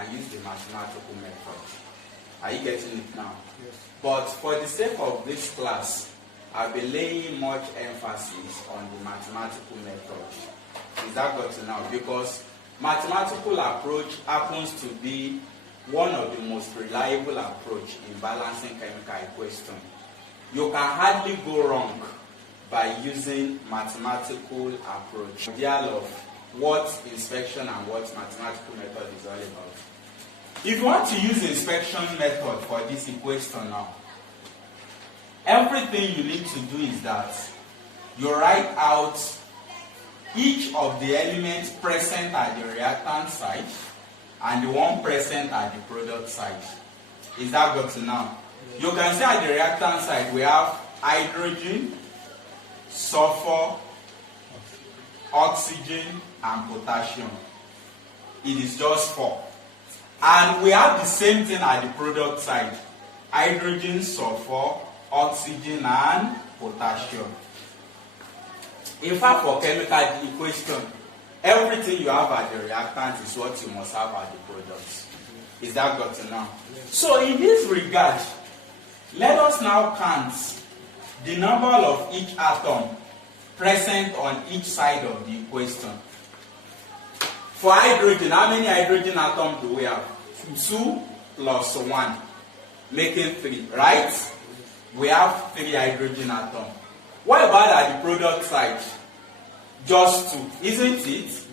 and use the mathematical method. Are you getting it now? Yes. But for the sake of this class, I'll be laying much emphasis on the mathematical method. Is that got to now? Because mathematical approach happens to be one of the most reliable approach in balancing chemical equation. You can hardly go wrong by using mathematical approach. Deal of what inspection and what mathematical method is all about. If you want to use inspection method for this equation now, everything you need to do is that you write out each of the elements present at the reactant side and the one present at the product side. Is that got to now? You can see at the reactant side we have hydrogen, sulfur, oxygen, and potassium. It is just 4. And we have the same thing at the product side. Hydrogen, sulfur, oxygen, and potassium. In fact, for chemical equation, everything you have at the reactant is what you must have at the product. Is that got to now? So in this regard, let us now count the number of each atom present on each side of the equation. For hydrogen, how many hydrogen atoms do we have? 2 plus 1, making 3, right? We have 3 hydrogen atoms. What about at the product side? Just 2, isn't it? Yes.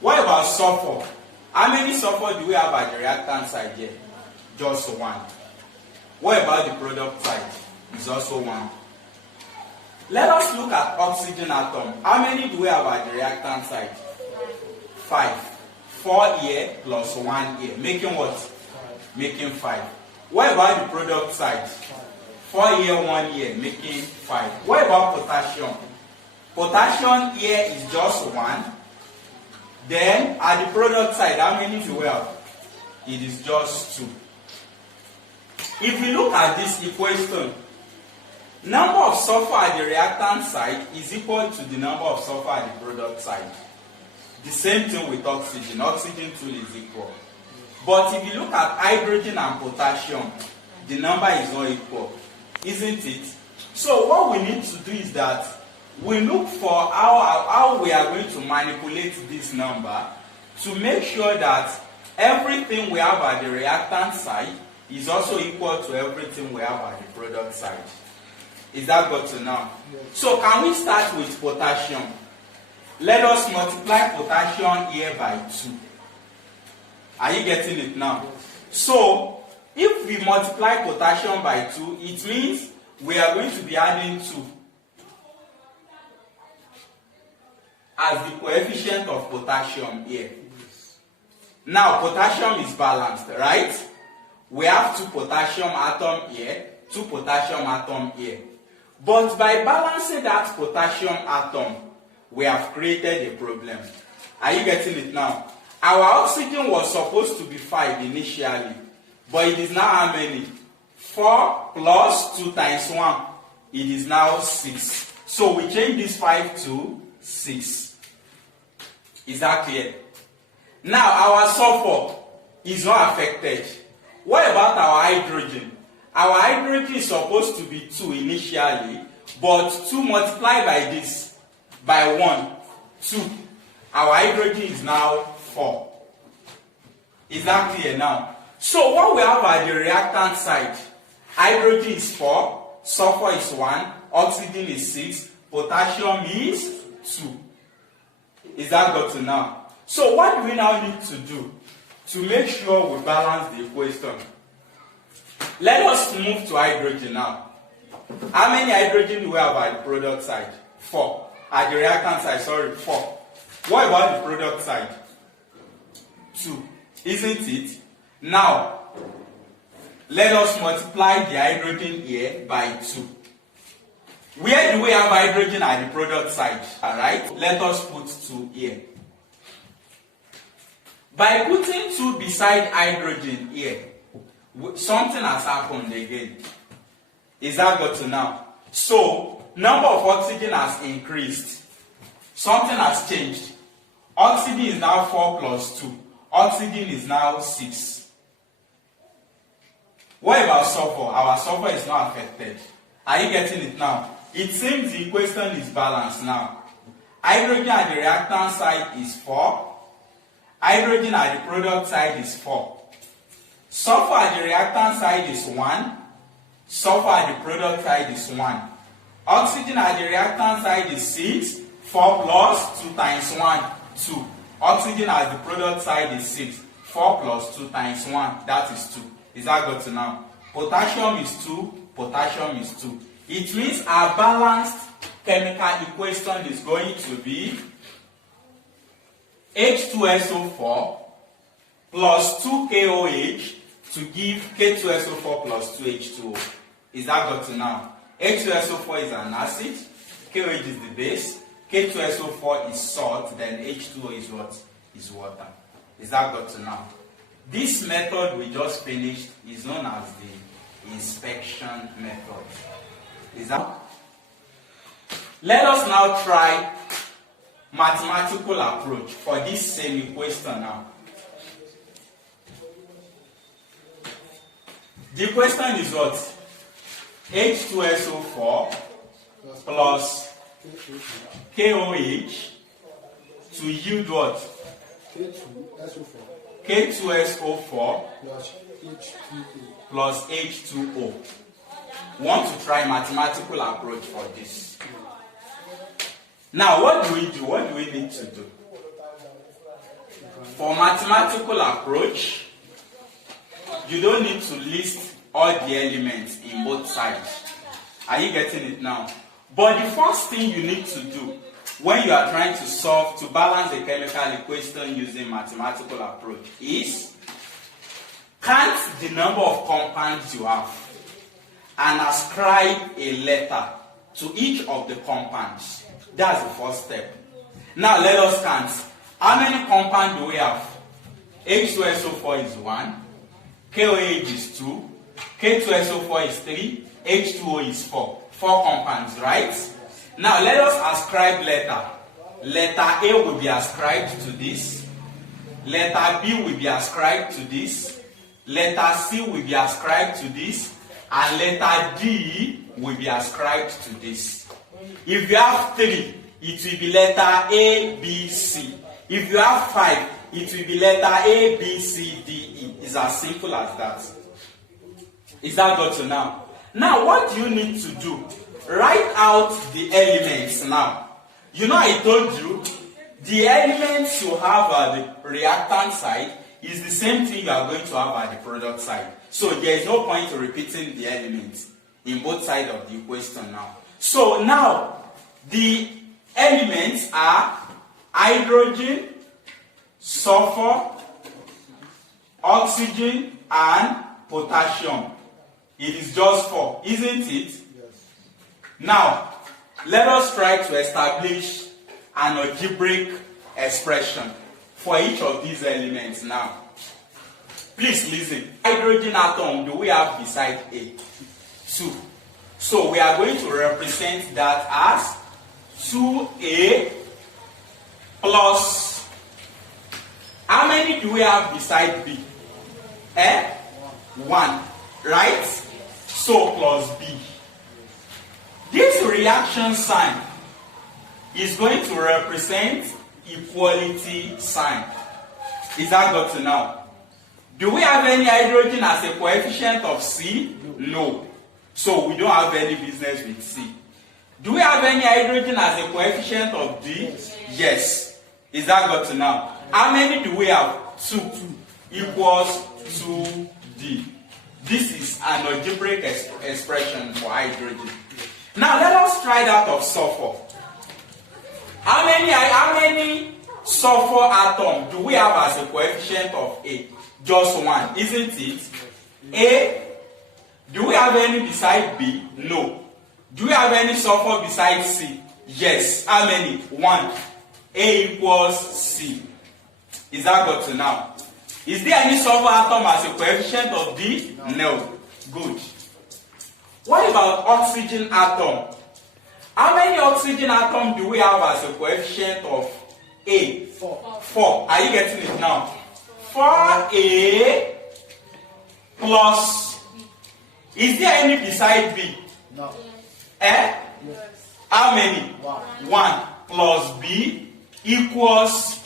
What about sulfur? How many sulfur do we have at the reactant side here? Just 1. What about the product side? It's also 1. Let us look at oxygen atom. How many do we have at the reactant side? 5. 4 here plus 1 here. Making what? 5. Making 5. What about the product side? 4 here, 1 here, making 5. What about potassium? Potassium here is just 1. Then at the product side, how many do we have? It is just 2. If we look at this equation, number of sulfur at the reactant side is equal to the number of sulfur at the product side. The same thing with oxygen. Oxygen too is equal. But if you look at hydrogen and potassium, the number is not equal, isn't it? So what we need to do is that we look for how we are going to manipulate this number to make sure that everything we have at the reactant side is also equal to everything we have at the product side. Is that got to now? Yes. So can we start with potassium? Let us multiply potassium here by 2. Are you getting it now? Yes. So if we multiply potassium by 2, it means we are going to be adding 2 as the coefficient of potassium here. Yes. Now potassium is balanced, right? We have 2 potassium atoms here, 2 potassium atoms here. But by balancing that potassium atom, we have created a problem. Are you getting it now? Our oxygen was supposed to be 5 initially, but it is now how many? 4 plus 2 times 1. It is now 6. So we change this 5 to 6. Is that clear? Now our sulfur is not affected. What about our hydrogen? Our hydrogen is supposed to be 2 initially, but 2 multiplied by this, by 1, 2. Our hydrogen is now 4. Is that clear now? So what we have at the reactant side, hydrogen is 4, sulfur is 1, oxygen is 6, potassium is 2. Is that got to now? So what do we now need to do to make sure we balance the equation? Let us move to hydrogen now. How many hydrogen do we have at the product side? 4. At the reactant side, 4. What about the product side? 2. Isn't it? Now, let us multiply the hydrogen here by 2. Where do we have hydrogen at the product side? Alright, let us put 2 here. By putting 2 beside hydrogen here, something has happened again. Is that got to now? So, number of oxygen has increased. Something has changed. Oxygen is now 4 plus 2. Oxygen is now 6. What about sulfur? Our sulfur is not affected. Are you getting it now? It seems the equation is balanced now. Hydrogen at the reactant side is 4. Hydrogen at the product side is 4. Sulfur at the reactant side is 1. Sulfur at the product side is 1. Oxygen at the reactant side is 6. 4 plus 2 times 1, 2. Oxygen at the product side is 6. 4 plus 2 times 1, that is 2. Is that good to now? Potassium is 2. Potassium is 2. It means our balanced chemical equation is going to be H2SO4 plus 2KOH to give K2SO4 plus 2H2O. Is that good to now? H2SO4 is an acid, KOH is the base, K2SO4 is salt, then H2O is what? Is water. Is that good to now? This method we just finished is known as the inspection method. Is that? Let us now try mathematical approach for this same equation now. The equation is what? H2SO4 plus KOH to yield what? K2SO4 plus H2O. Want to try mathematical approach for this. Now what do we do? What do we need to do? For mathematical approach, you don't need to list all the elements in both sides. Are you getting it now? But the first thing you need to do when you are trying to solve, to balance a chemical equation using mathematical approach is count the number of compounds you have and ascribe a letter to each of the compounds. That's the first step. Now let us count. How many compounds do we have? H2SO4 is 1, KOH is 2, K2SO4 is 3, H2O is 4. 4 compounds, right? Now let us ascribe letter. Letter A will be ascribed to this. Letter B will be ascribed to this. Letter C will be ascribed to this. And letter D will be ascribed to this. If you have 3, it will be letter A, B, C. If you have 5, it will be letter A, B, C, D, E. It's as simple as that. Is that got to now? Now what do you need to do? Write out the elements now. You know I told you the elements you have at the reactant side is the same thing you are going to have at the product side. So there is no point in repeating the elements in both sides of the equation now. So now the elements are hydrogen, sulfur, oxygen, and potassium. It is just 4, isn't it? Yes. Now, let us try to establish an algebraic expression for each of these elements now. Please listen. Hydrogen atom do we have beside A? 2. So we are going to represent that as 2A plus, how many do we have beside B? 1, right? So plus B. This reaction sign is going to represent equality sign. Is that got to now? Do we have any hydrogen as a coefficient of C? No. So we don't have any business with C. Do we have any hydrogen as a coefficient of D? Yes. Is that got to now? How many do we have? 2 equals 2D. This is an algebraic expression for hydrogen. Now let us try that of sulfur. How many sulfur atoms do we have as a coefficient of A? Just 1, isn't it? A. Do we have any beside B? No. Do we have any sulfur beside C? Yes. How many? 1. A equals C. Is that got to now? Is there any sulfur atom as a coefficient of D? No. Good. What about oxygen atom? How many oxygen atoms do we have as a coefficient of A? 4. 4. Are you getting it now? 4A plus, is there any beside B? No. Eh? Yes. How many? 1. 1 plus B equals,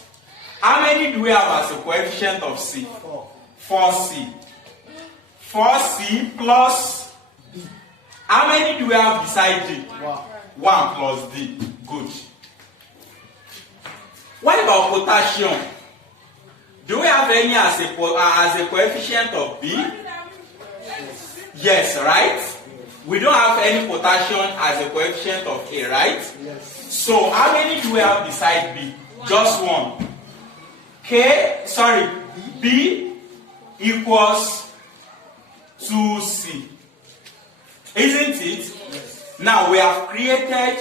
how many do we have as a coefficient of C? 4. 4C. 4C plus, how many do we have beside D? 1. 1 plus D. Good. What about potassium? Do we have any as a coefficient of B? Yes, right? We don't have any potassium as a coefficient of A, right? Yes. So how many do we have beside B? Just 1. B equals 2C. Isn't it? Yes. Now we have created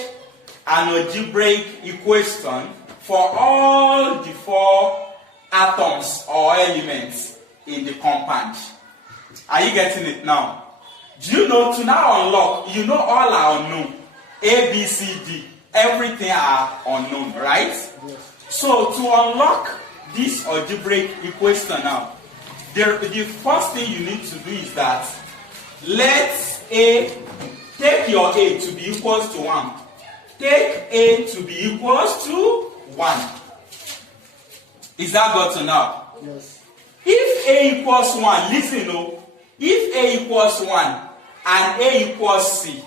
an algebraic equation for all the 4 atoms or elements in the compound. Are you getting it now? Do you know, to now unlock, you know all are unknown. A, B, C, D, everything are unknown, right? Yes. So to unlock this algebraic equation now, the first thing you need to do is that let A, take your A to be equals to 1. Take A to be equals to 1. Is that gotten now? Yes. If A equals 1, listen, oh, if A equals 1 and A equals C,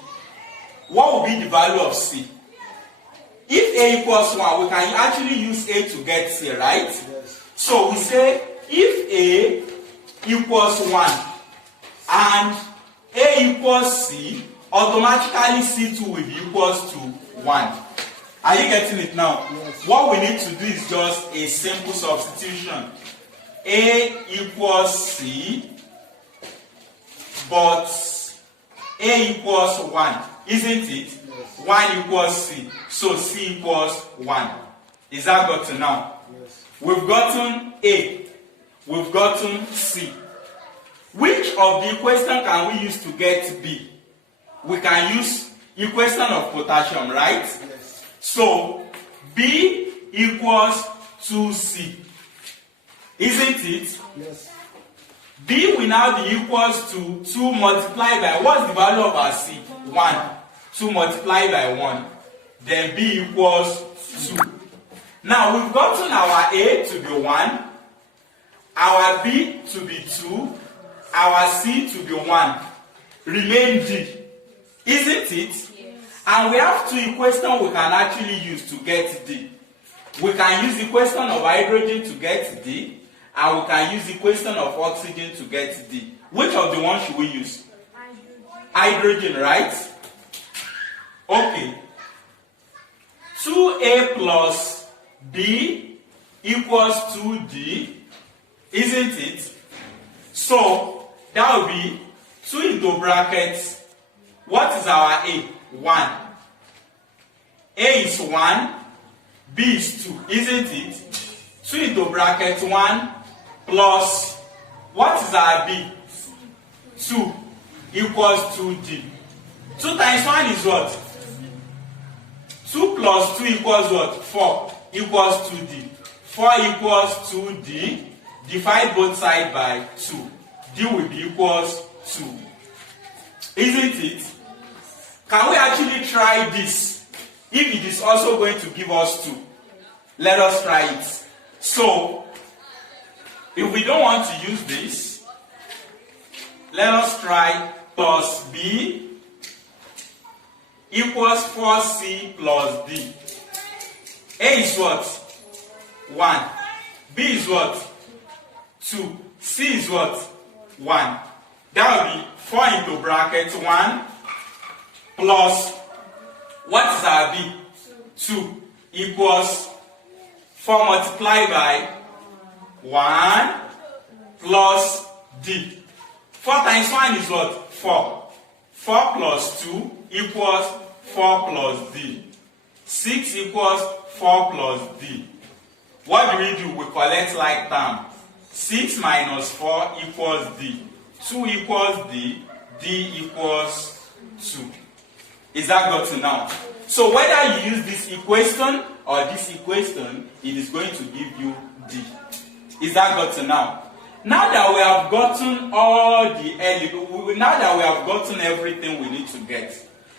what will be the value of C? If A equals 1, we can actually use A to get C, right? Yes. So we say if A equals 1 and A equals C, automatically C2 will be equals to 1. Are you getting it now? Yes. What we need to do is just a simple substitution. A equals C, but A equals 1, isn't it? Yes. 1 equals C, so C equals 1. Is that gotten now? Yes. We've gotten A, we've gotten C. Which of the equation can we use to get B? We can use equation of potassium, right? Yes. So B equals 2C. Isn't it? Yes. B will now be equals to 2 multiplied by, what's the value of our C? 1. 2 multiplied by 1. Then B equals 2. Now we've gotten our A to be 1, our B to be 2, our C to be 1. Remain D. Isn't it? Yes. And we have 2 equations we can actually use to get D. We can use the equation of hydrogen to get D, and we can use the equation of oxygen to get D. Which of the ones should we use? Hydrogen, right? Okay. 2A plus B equals 2D, isn't it? So that will be 2 into brackets. What is our A? 1. A is 1, B is 2, isn't it? 2 into bracket 1 plus, what is our B? 2 equals 2D. 2 times 1 is what? 2 plus 2 equals what? 4 equals 2D. 4 equals 2D. Divide both sides by 2. D will be equals 2. Isn't it? Can we actually try this? If it is also going to give us 2, let us try it. So, if we don't want to use this, let us try plus B equals 4C plus D. A is what? 1. B is what? 2. C is what? 1. That will be 4 into bracket 1 plus, what is our B? 2 equals 4 multiplied by 1 plus D. 4 times 1 is what? 4. 4 plus 2 equals 4 plus D. 6 equals 4 plus D. What do we do? We collect like term. 6 minus 4 equals D. 2 equals D. D equals 2. Is that got to now? So whether you use this equation or this equation, it is going to give you D. Is that gotten now? Now that we have gotten all the now that we have gotten everything we need to get,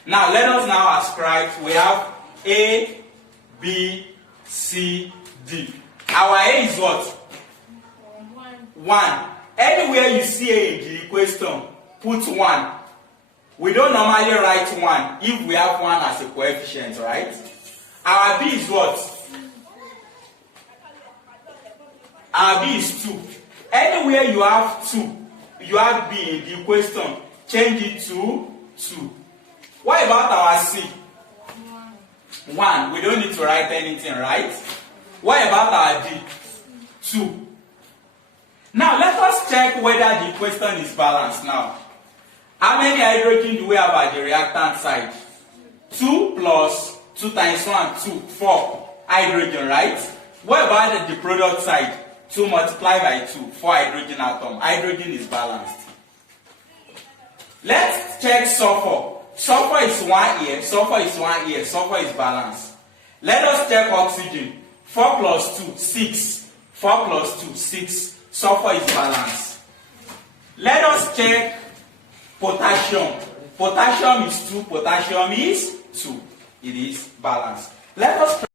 now let us now ascribe. We have A, B, C, D. Our A is what? 1. Anywhere you see A in the equation, put 1. We don't normally write 1 if we have 1 as a coefficient, right? Our B is what? Our B is 2. Anywhere you have 2, you have B in the equation, change it to 2. What about our C? 1. We don't need to write anything, right? What about our D? 2. Now let us check whether the equation is balanced now. How many hydrogen do we have at the reactant side? 2 plus 2 times 1, 2, 4 hydrogen, right? What about the product side? 2 multiplied by 2, 4 hydrogen atom. Hydrogen is balanced. Let's check sulfur. Sulfur is 1 here, sulfur is 1 here, sulfur is balanced. Let us check oxygen. 4 plus 2, 6. 4 plus 2, 6. Sulfur is balanced. Let us check potassium. Potassium is 2, potassium is 2. It is balanced. Let us